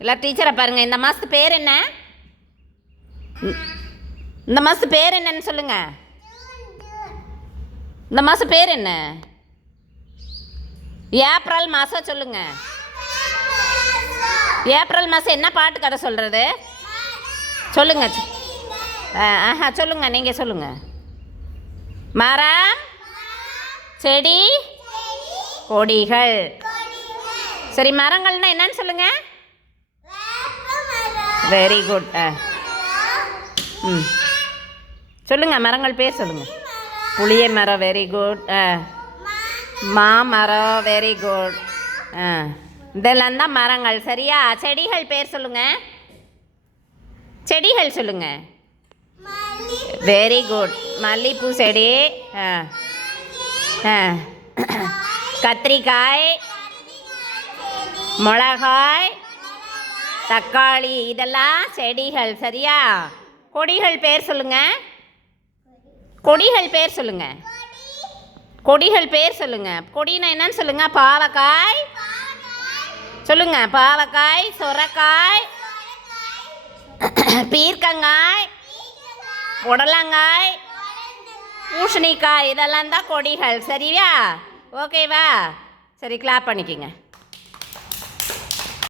இல்லை டீச்சரை பாருங்கள். இந்த மாதத்து பேர் என்ன? இந்த மாதத்து பேர் என்னன்னு சொல்லுங்கள். இந்த மாதம் பேர் என்ன? ஏப்ரல் மாதம் சொல்லுங்கள். ஏப்ரல் மாதம் என்ன பாட்டு கதை சொல்கிறது சொல்லுங்கள். ஆஹா சொல்லுங்கள், நீங்கள் சொல்லுங்கள். மரம், செடி, கொடிகள். சரி, மரங்கள்னா என்னன்னு சொல்லுங்க. Very good. சொல்லுங்க, மரங்கள் பேர் சொல்லுங்க. புளிய மரம், வெரி குட். மாமரம், வெரி குட். இதெல்லாம் தான் மரங்கள். சரியா? செடிகள் பேர் சொல்லுங்க. செடிகள் சொல்லுங்க. Very good. மல்லிகைப்பூ செடி, கத்திரிக்காய், மிளகாய், தக்காளி, இதெல்லாம் செடிகள். சரியா? கொடிகள் பேர் சொல்லுங்க. கொடிகள் பேர் சொல்லுங்க. கொடிகள் பேர் சொல்லுங்க. கொடினா என்னன்னு சொல்லுங்க. பாவக்காய் சொல்லுங்க. பாவக்காய், சொரக்காய், பீர்க்கங்காய், புடலங்காய், பூசணிக்காய், இதெல்லாம் தான் கொடிகள். சரியா? ஓகேவா? சரி, கிளாப் பண்ணிக்கோங்க.